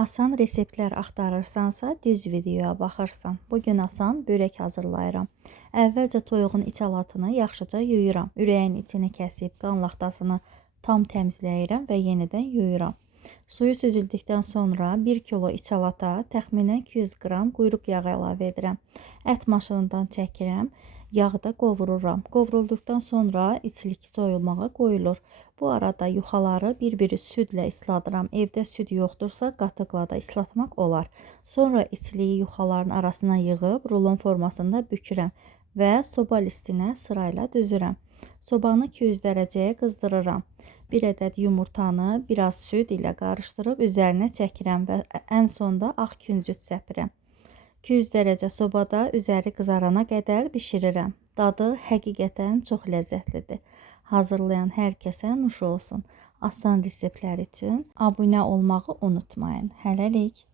Asan reseptlər axtarırsansa, düz videoya baxırsan. Bugün asan börək hazırlayıram. Əvvəlcə toyuğun iç alatını yaxşıca yuyuram. Ürəyin içini kəsib, qan laxtasını tam təmizləyirəm və yenidən yuyuram. Suyu süzüldükdən sonra 1 kilo iç alata təxminən 200 qram quyruq yağı əlavə edirəm. Ət maşınından çəkirəm. Yağda qovururam. Qovrulduqdan sonra içlik soyulmağa qoyulur. Bu arada yuxaları bir-biri südlə isladıram. Evdə süd yoxdursa qatıqla da islatmaq olar. Sonra içliyi yuxaların arasına yığıb rulon formasında bükürəm və soba listinə sırayla düzürəm. Sobanı 200 dərəcəyə qızdırıram. 1 ədəd yumurtanı biraz süd ilə qarışdırıb üzərinə çəkirəm və ən sonda ağ küncüt səpirəm. 200 dərəcə sobada üzəri qızarana qədər bişirirəm. Dadı həqiqətən çox ləzzətlidir. Hazırlayan hər kəsə nuş olsun. Asan reseptlər üçün abunə olmağı unutmayın. Hələlik.